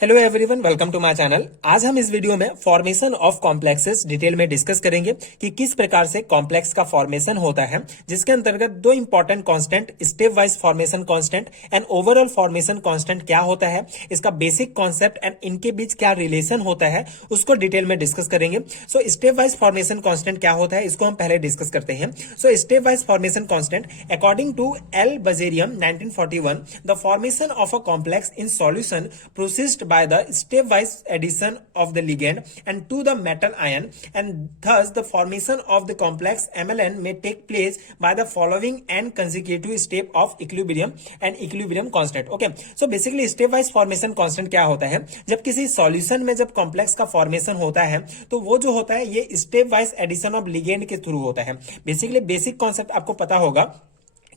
Hello everyone, welcome to my channel. आज हम इस वीडियो में फॉर्मेशन ऑफ कॉम्प्लेक्सेस डिटेल में डिस्कस करेंगे कि किस प्रकार से कॉम्प्लेक्स का फॉर्मेशन होता है, जिसके अंतर्गत दो important constant, step wise formation constant and overall formation constant क्या होता है, इसका बेसिक कॉन्सेप्ट एंड इनके बीच क्या रिलेशन होता है, उसको डिटेल में डिस्कस करेंगे। So step wise formation constant क्या होता है, इसको हम पहले डिस्कस करते हैं। So step wise formation constant according to L Bjerrum 1941, the formation of a complex in solution proceeds by the stepwise addition of the ligand and to the metal ion, and thus the formation of the complex MLN may take place by the following n consecutive step of equilibrium and equilibrium constant. Okay, so basically step wise formation constant क्या होता है? जब किसी solution में जब complex का formation होता है तो वो जो होता है ये step wise addition of ligand के थ्रू होता है। बेसिकली बेसिक कॉन्सेप्ट आपको पता होगा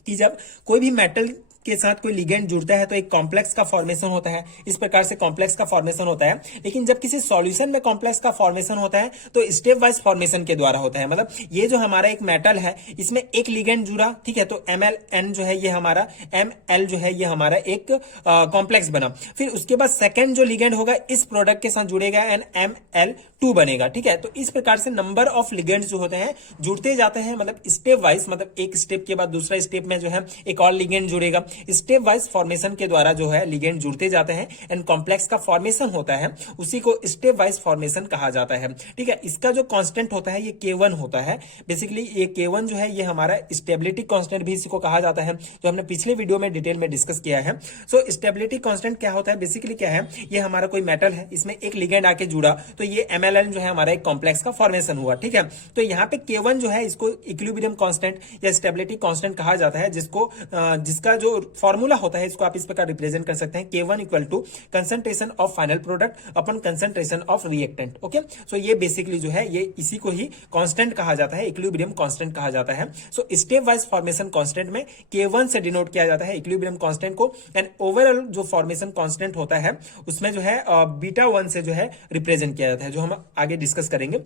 कि जब कोई भी मेटल के साथ कोई लिगेंड जुड़ता है तो एक कॉम्प्लेक्स का फॉर्मेशन होता है। इस प्रकार से कॉम्प्लेक्स का फॉर्मेशन होता है। लेकिन जब किसी सॉल्यूशन में कॉम्प्लेक्स का फॉर्मेशन होता है तो स्टेप वाइज फॉर्मेशन के द्वारा होता है। मतलब ये जो हमारा एक मेटल है, इसमें एक लिगेंड जुड़ा, ठीक है, तो MlN जो है ये हमारा, Ml जो है ये हमारा एक कॉम्प्लेक्स बना। फिर उसके बाद सेकेंड जो लिगेंड होगा इस प्रोडक्ट के साथ जुड़ेगा एंड Ml2 बनेगा। ठीक है, तो इस प्रकार से नंबर ऑफ लिगेंड जो होते हैं जुड़ते जाते हैं, मतलब स्टेप वाइज, मतलब एक स्टेप के बाद दूसरा स्टेप में जो है एक और लिगेंड जुड़ेगा। स्टेप वाइज फॉर्मेशन के द्वारा जो है लिगेंड जुड़ते जाते हैं एंड कॉम्प्लेक्स का फॉर्मेशन होता है, उसी को स्टेप वाइज फॉर्मेशन कहा जाता है। ठीक है, इसका जो कांस्टेंट होता है ये K1 होता है। बेसिकली ये K1 जो है ये हमारा स्टेबिलिटी कांस्टेंट भी इसी को कहा जाता है, जो हमने पिछले वीडियो में डिटेल में डिस्कस किया है। सो स्टेबिलिटी कांस्टेंट क्या होता है, बेसिकली क्या है, ये हमारा कोई मेटल है, इसमें एक लिगेंड आके जुड़ा तो ये MLN जो है हमारा एक कॉम्प्लेक्स का फॉर्मेशन हुआ। ठीक है, तो यहाँ पे K1 जो है इसको इक्विलिब्रियम कांस्टेंट या स्टेबिलिटी कांस्टेंट कहा जाता है, जिसका जो फॉर्मूला होता है इसको आप इस प्रकार रिप्रेजेंट कर सकते हैं, K1 equal to concentration of final product upon concentration of reactant. Okay, so ये बेसिकली जो है ये इसी को ही कांस्टेंट कहा जाता है, इक्विलिब्रियम कांस्टेंट कहा जाता है। सो स्टेप वाइज फॉर्मेशन कांस्टेंट में K1 से डिनोट किया जाता है इक्विलिब्रियम कांस्टेंट को, एंड ओवरऑल जो फॉर्मेशन कांस्टेंट होता है उसमें जो है β1 से जो है रिप्रेजेंट किया जाता है, जो हम आगे डिस्कस करेंगे।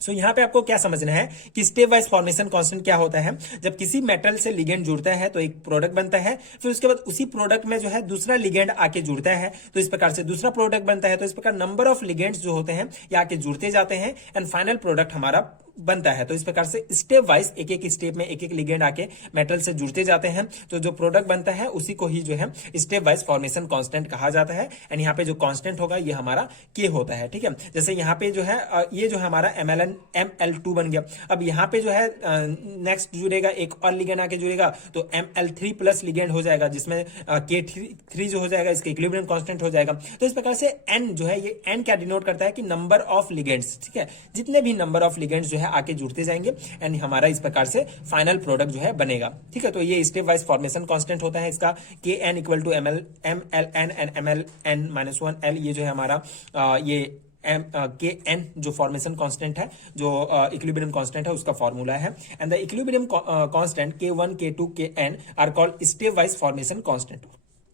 सो यहाँ पे आपको क्या समझना है कि स्टेप वाइज फॉर्मेशन कांस्टेंट क्या होता है। जब किसी मेटल से लिगेंड जुड़ता है तो एक प्रोडक्ट बनता है, फिर उसके बाद उसी प्रोडक्ट में जो है दूसरा लिगेंड आके जुड़ता है तो इस प्रकार से दूसरा प्रोडक्ट बनता है। तो इस प्रकार नंबर ऑफ लिगेंड्स जो होते हैं ये आके जुड़ते जाते हैं एंड फाइनल प्रोडक्ट हमारा बनता है। तो इस प्रकार से स्टेप वाइज एक एक स्टेप में एक एक लिगेंड आके मेटल से जुड़ते जाते हैं, तो जो प्रोडक्ट बनता है उसी को ही जो है स्टेप वाइज फॉर्मेशन कांस्टेंट कहा जाता है। एंड यहाँ पे जो कांस्टेंट होगा ये हमारा K होता है। ठीक है, जैसे यहाँ पे जो है ये जो हमारा ML2 बन गया। अब यहाँ पे जो है नेक्स्ट जुड़ेगा एक और लिगेंड आके जुड़ेगा तो ML3 प्लस लिगेंड हो जाएगा, जिसमें K3 जो हो जाएगा इसका इक्विलिब्रियम कांस्टेंट हो जाएगा। तो इस प्रकार से N जो है ये N क्या डिनोट करता है कि नंबर ऑफ लिगेंड्स। ठीक है, जितने भी नंबर ऑफ लिगेंड्स जो है आके जुड़ते जाएंगे एंड हमारा इस प्रकार से फाइनल प्रोडक्ट जो है बनेगा। ठीक है, तो ये स्टेप वाइज फॉर्मेशन कांस्टेंट होता है इसका Kn equal to MLN and MLN-1L। ये जो है हमारा ये Kn जो फॉर्मेशन कांस्टेंट है, जो इक्विलिब्रियम कांस्टेंट है, उसका फॉर्मूला है। And the equilibrium constant K1 K2 Kn are called step wise formation constant.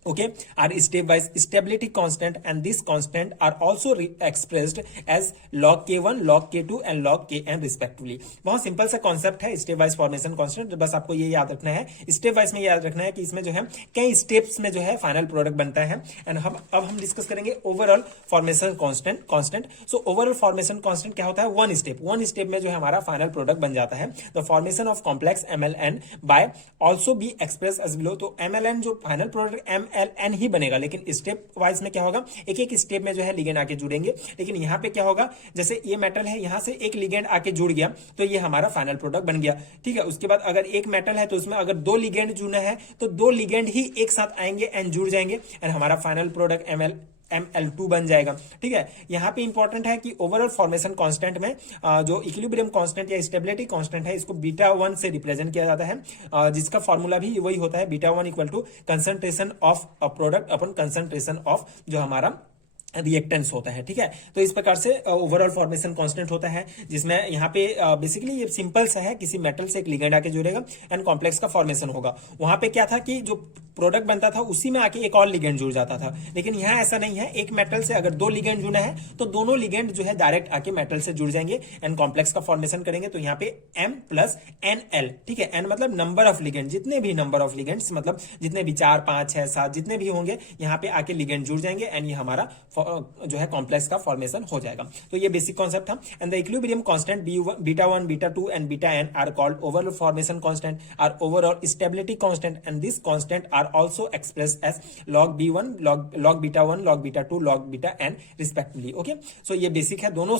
Okay, are step wise stability constant, and this constant are also expressed as log K1, log K2 and log Kn respectively। बहुत simple सा concept है step wise formation constant. बस आपको ये याद रखना है, step wise में याद रखना है कि इसमें जो है कई स्टेप्स में जो है फाइनल प्रोडक्ट बनता है। एंड हम डिस्कस करेंगे overall formation constant. So overall formation constant क्या होता है, वन स्टेप में जो है हमारा फाइनल प्रोडक्ट बन जाता है। The formation of complex MLN by also be express as below. तो MLN जो फाइनल प्रोडक्ट MLN ही बनेगा, लेकिन स्टेप वाइज में क्या होगा, एक एक स्टेप में जो है लिगेंड आके जुड़ेंगे। लेकिन यहाँ पे क्या होगा, जैसे ये मेटल है, यहाँ से एक लिगेंड आके जुड़ गया तो ये हमारा फाइनल प्रोडक्ट बन गया। ठीक है, उसके बाद अगर एक मेटल है तो उसमें अगर दो लिगेंड जुड़ना है तो दो लिगेंड ही एक साथ आएंगे एंड जुड़ जाएंगे एंड हमारा फाइनल प्रोडक्ट ML2 बन जाएगा। ठीक है, यहाँ पे इंपॉर्टेंट है कि ओवरऑल फॉर्मेशन कांस्टेंट में जो इक्विलिब्रियम कांस्टेंट या स्टेबिलिटी कांस्टेंट है इसको β1 से रिप्रेजेंट किया जाता है, जिसका फॉर्मूला भी वही होता है, β1 equal to concentration of a product upon concentration of जो हमारा रिएक्टेंस होता है। ठीक है, तो इस प्रकार से ओवरऑल फॉर्मेशन कांस्टेंट होता है, जिसमें यहाँ पे बेसिकली ये सिंपल सा है, किसी मेटल से एक लिगेंड आके जुड़ेगा एंड कॉम्प्लेक्स का फॉर्मेशन होगा। वहां पे क्या था कि जो प्रोडक्ट बनता था उसी में आके एक और लिगेंड जुड़ जाता था, लेकिन यहाँ ऐसा नहीं है। एक मेटल से अगर दो लिगेंड जुड़ना है तो दोनों लिगेंड जो है डायरेक्ट आके मेटल से जुड़ जाएंगे एंड कॉम्प्लेक्स का फॉर्मेशन करेंगे। तो यहाँ पे M प्लस NL। ठीक है, N मतलब नंबर ऑफ लिगेंड, जितने भी नंबर ऑफ लिगेंड्स, मतलब जितने भी 4 5 6 7 जितने भी होंगे यहाँ पे आके लिगेंड जुड़ जाएंगे एंड ये हमारा जो है कॉम्प्लेक्स का फॉर्मेशन हो जाएगा। तो ये बेसिक कॉन्सेप्ट था। And the equilibrium constant beta 1, beta 2 and beta n are called overall formation constant, are overall stability constant, and this constant are also expressed as log b1, log beta 1, log beta 2, log beta n respectively. Okay, so ये basic है, दोनों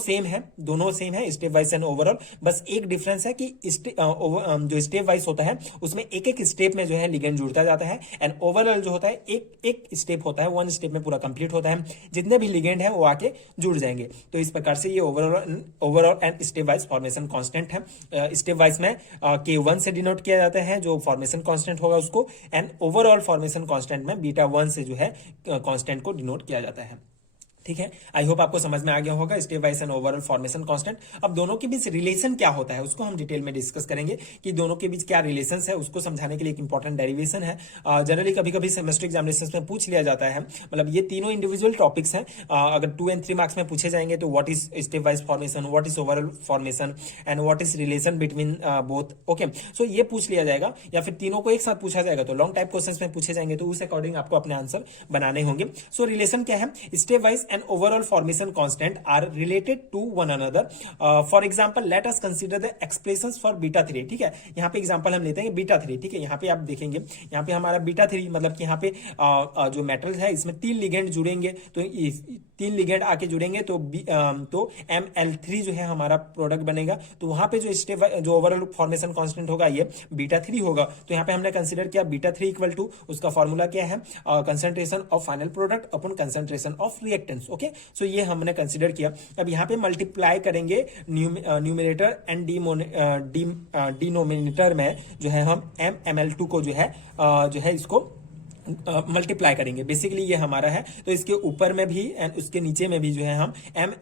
same है step wise and overall. बस एक difference है कि जो step wise होता है उसमें एक एक स्टेप में जो है लिगेंड जुड़ता जाता है, एंड ओवरऑल जो होता है एक स्टेप होता है, वन स्टेप में पूरा कंप्लीट होता है, जितने भी लिगेंड है वो आके जुड़ जाएंगे। तो इस प्रकार से ये overall and step wise formation constant है। स्टेप वाइज में K1 से डिनोट किया जाता है जो फॉर्मेशन कांस्टेंट होगा उसको, एंड ओवरऑल फॉर्मेशन कांस्टेंट में बीटा 1 से जो है कांस्टेंट को डिनोट किया जाता है। ठीक है, आई होप आपको समझ में आ गया होगा step wise and overall formation constant. अब दोनों के बीच रिलेशन क्या होता है उसको हम डिटेल में डिस्कस करेंगे कि दोनों के बीच क्या रिलेशन है, उसको समझाने के लिए एक इंपॉर्टेंट डेरिवेशन है। जनरली कभी कभी सेमेस्टर एग्जामिनेशन में पूछ लिया जाता है, मतलब ये तीनों इंडिविजुअल टॉपिक्स हैं। अगर 2 और 3 मार्क्स में पूछे जाएंगे तो what is step wise formation, what is overall formation, and what is relation between both. Okay, so ये पूछ लिया जाएगा, या फिर तीनों को एक साथ पूछा जाएगा तो लॉन्ग टाइप क्वेश्चन में पूछे जाएंगे, तो उस अकॉर्डिंग आपको अपने आंसर बनाने होंगे। सो रिलेशन क्या है, step wise and overall formation constant are related to one another. For example, let us consider the expressions for beta 3. ठीक है, यहाँ पे एग्जांपल हम लेते हैं बीटा 3। ठीक है, यहाँ पे आप देखेंगे, यहाँ पे हमारा बीटा 3 मतलब कि यहाँ पे जो मेटल्स है इसमें 3 लिगेंड जुड़ेंगे, तो 3 लिगेंड आके जुड़ेंगे तो ML3 जो है हमारा प्रोडक्ट बनेगा। तो वहां पे जो ओवरऑल फॉर्मेशन कांस्टेंट होगा ये बीटा 3 होगा। तो यहाँ पे हमने कंसिडर किया बीटा 3 इक्वल टू, उसका फॉर्मूला क्या है, concentration of final product upon concentration of reactants. Okay, so ये हमने कंसिडर किया। अब यहाँ पे मल्टीप्लाई करेंगे न्यूमिनेटर एंड डिनोमिनेटर में जो है हम ML2 को जो है इसको मल्टीप्लाई करेंगे। बेसिकली ये हमारा है, तो इसके ऊपर में भी एंड उसके नीचे में भी जो है हम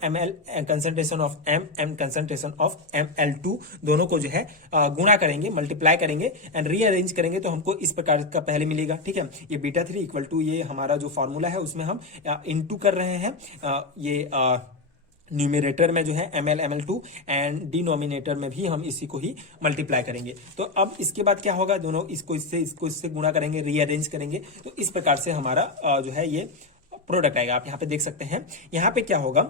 ML concentration of M and concentration of ML2 दोनों को जो है गुणा करेंगे, मल्टीप्लाई करेंगे एंड रीअरेंज करेंगे, तो हमको इस प्रकार का पहले मिलेगा। ठीक है, ये बीटा 3 इक्वल टू, ये हमारा जो फॉर्मूला है उसमें हम इनटू कर रहे हैं ये न्यूमिनेटर में जो है ML2 एंड डिनोमिनेटर में भी हम इसी को ही मल्टीप्लाई करेंगे। तो अब इसके बाद क्या होगा, दोनों इसको इससे गुणा करेंगे, रीअरेंज करेंगे, तो इस प्रकार से हमारा जो है ये प्रोडक्ट आएगा। आप यहाँ पे देख सकते हैं, यहाँ पे क्या होगा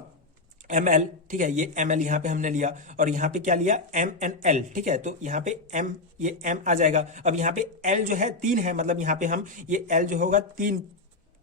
ML। ठीक है, ये ML यहाँ पे हमने लिया और यहाँ पे क्या लिया MNL। ठीक है, तो यहाँ पे ये M आ जाएगा। अब यहाँ पे L जो है 3 है, मतलब यहाँ पे हम ये L जो होगा 3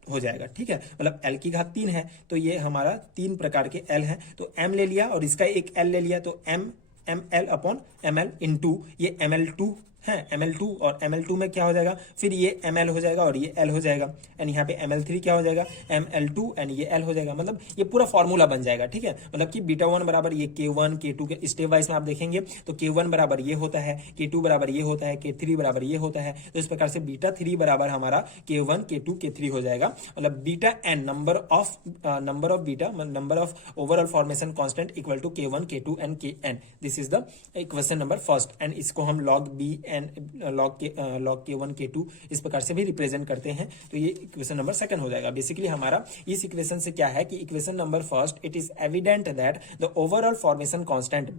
हो जाएगा। ठीक है, मतलब L की घात 3 है, तो ये हमारा 3 प्रकार के L है। तो M ले लिया और इसका एक L ले लिया, तो ML अपॉन ML इनटू ये ML2 है, ML2 और ML2 में क्या हो जाएगा, फिर ये ML हो जाएगा और ये L हो जाएगा, एंड यहाँ पे ML3 क्या हो जाएगा, ML2 एंड ये L हो जाएगा। मतलब ये पूरा फॉर्मूला बन जाएगा। ठीक है, मतलब कि बीटा 1 बराबर ये K1 K2 के स्टेप वाइज में आप देखेंगे तो K1 बराबर ये होता है, K2 बराबर ये होता है, K3 बराबर ये होता है। तो इस प्रकार से बीटा 3 बराबर हमारा K1 K2 K3 हो जाएगा। मतलब beta n number of beta number of overall formation constant equal to K1 K2 and Kn। This is the equation number first, and इसको हम log B log K1 K2 इस प्रकार से भी represent करते हैं। तो ये इक्वेशन नंबर सेकंड हो जाएगा। बेसिकली हमारा इस इक्वेशन से क्या है कि equation number first, it is evident that the overall formation constant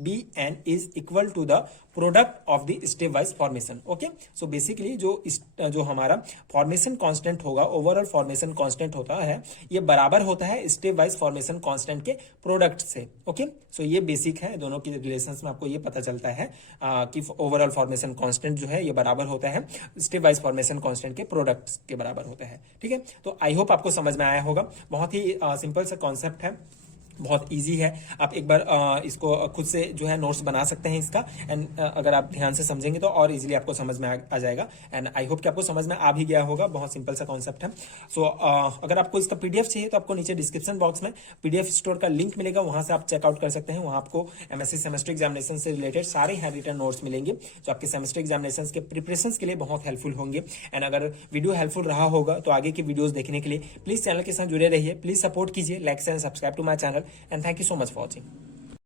Bn is equal to the product of the step wise formation. Okay, so basically जो हमारा फॉर्मेशन कांस्टेंट होगा, ओवरऑल फॉर्मेशन कांस्टेंट होता है, ये बराबर होता है स्टेप वाइज फॉर्मेशन कांस्टेंट के प्रोडक्ट से। ओके, सो ये बेसिक है, दोनों के रिलेशंस में आपको ये पता चलता है कि ओवरऑल फॉर्मेशन कांस्टेंट जो है ये बराबर होता है स्टेप वाइज फॉर्मेशन कांस्टेंट के प्रोडक्ट्स के बराबर होता है। ठीक है, तो आई होप आपको समझ में आया होगा। बहुत ही सिंपल सा कॉन्सेप्ट है, बहुत इजी है। आप एक बार इसको खुद से जो है नोट्स बना सकते हैं इसका, एंड अगर आप ध्यान से समझेंगे तो और इजीली आपको समझ में आ जाएगा। एंड आई होप कि आपको समझ में आ भी गया होगा। बहुत सिंपल सा कॉन्सेप्ट है। सो अगर आपको इसका पीडीएफ चाहिए तो आपको नीचे डिस्क्रिप्शन बॉक्स में पीडीएफ स्टोर का लिंक मिलेगा, वहां से आप चेकआउट कर सकते हैं। वहां आपको एमएससी सेमेस्टर एग्जामिनेशन से रिलेटेड सारे हैंड रिटन नोट्स मिलेंगे जो आपके सेमेस्टर एग्जामिनेशन के प्रिपरेशन के लिए बहुत हेल्पफुल होंगे। एंड अगर वीडियो हेल्पफुल रहा होगा तो आगे की वीडियोस देखने के लिए प्लीज चैनल के साथ जुड़े रहिए, प्लीज सपोर्ट कीजिए, like and subscribe to my channel, and thank you so much for watching.